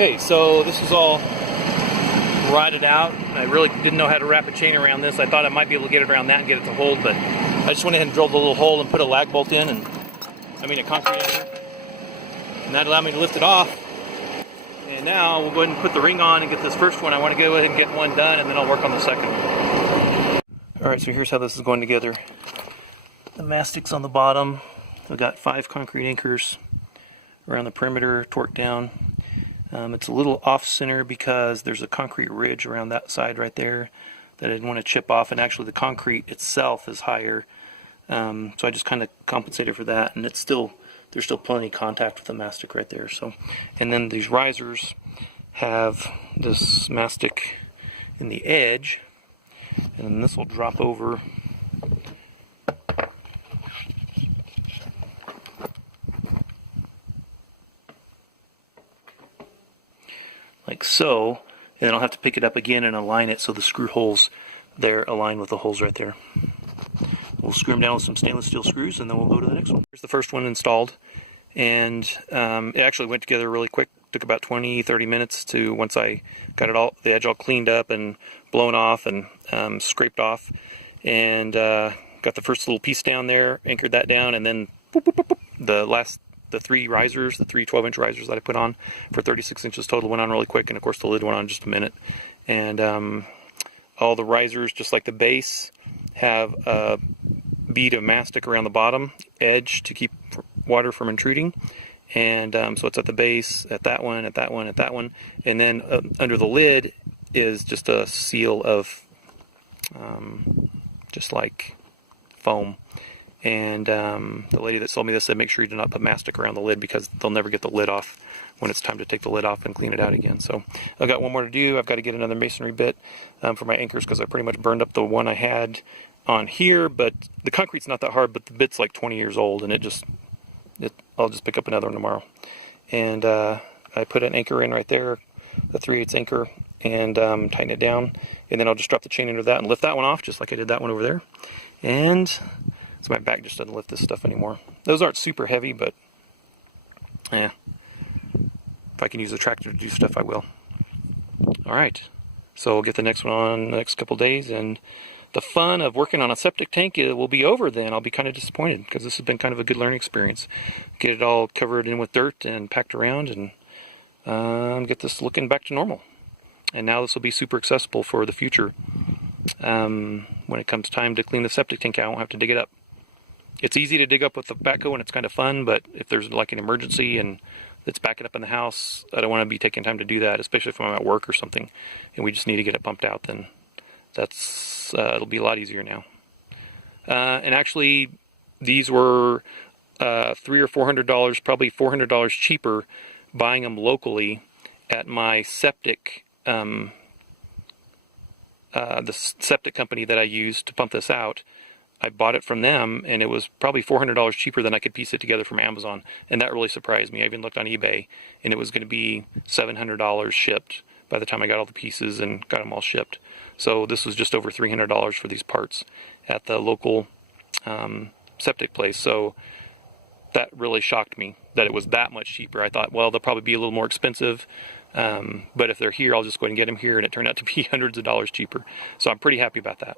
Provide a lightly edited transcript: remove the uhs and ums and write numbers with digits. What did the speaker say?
Okay, so this is all rotted out. I really didn't know how to wrap a chain around this. I thought I might be able to get it around that and get it to hold, but I just went ahead and drilled a little hole and put a lag bolt in, and a concrete anchor, and that allowed me to lift it off. And now we'll go ahead and put the ring on and get this first one. I want to go ahead and get one done, and then I'll work on the second one. Alright, so here's how this is going together. The mastic's on the bottom. I've got 5 concrete anchors around the perimeter, torqued down. It's a little off-center because there's a concrete ridge around that side right there that I didn't want to chip off, and actually the concrete itself is higher. So I just kind of compensated for that, and there's still plenty of contact with the mastic right there. So, and then these risers have this mastic in the edge, and then this will drop over like so, and then I'll have to pick it up again and align it so the screw holes there align with the holes right there. We'll screw them down with some stainless steel screws, and then we'll go to the next one. Here's the first one installed, and it actually went together really quick. Took about 20-30 minutes to once I got it all, the edge all cleaned up and blown off and scraped off, and got the first little piece down there, anchored that down, and then boop, boop, boop, boop, the 3 risers, the 3 12-inch risers that I put on for 36 inches total went on really quick, and of course the lid went on in just a minute. And all the risers, just like the base, have a bead of mastic around the bottom edge to keep water from intruding. And so it's at the base, at that one, at that one, at that one, and then under the lid is just a seal of just like foam. And the lady that sold me this said make sure you do not put mastic around the lid because they'll never get the lid off when it's time to take the lid off and clean it out again. So I've got one more to do. I've got to get another masonry bit for my anchors because I pretty much burned up the one I had on here, but the concrete's not that hard, but the bit's like 20 years old, and I'll just pick up another one tomorrow. And I put an anchor in right there, the 3/8 anchor, and tighten it down, and then I'll just drop the chain under that and lift that one off just like I did that one over there. And so my back just doesn't lift this stuff anymore. Those aren't super heavy, but if I can use a tractor to do stuff, I will. Alright, so we'll get the next one on in the next couple days, and the fun of working on a septic tank will be over then. I'll be kind of disappointed because this has been kind of a good learning experience. Get it all covered in with dirt and packed around, and get this looking back to normal. And now this will be super accessible for the future. When it comes time to clean the septic tank, I won't have to dig it up. It's easy to dig up with the backhoe and it's kind of fun, but if there's like an emergency and it's backing up in the house, I don't want to be taking time to do that, especially if I'm at work or something and we just need to get it pumped out. Then that's it'll be a lot easier now. And actually, these were $300 or $400, probably $400 cheaper buying them locally at my septic, the septic company that I use to pump this out. I bought it from them, and it was probably $400 cheaper than I could piece it together from Amazon, and that really surprised me. I even looked on eBay, and it was going to be $700 shipped by the time I got all the pieces and got them all shipped. So this was just over $300 for these parts at the local septic place. So that really shocked me that it was that much cheaper. I thought, well, they'll probably be a little more expensive, but if they're here, I'll just go ahead and get them here, and it turned out to be hundreds of dollars cheaper. So I'm pretty happy about that.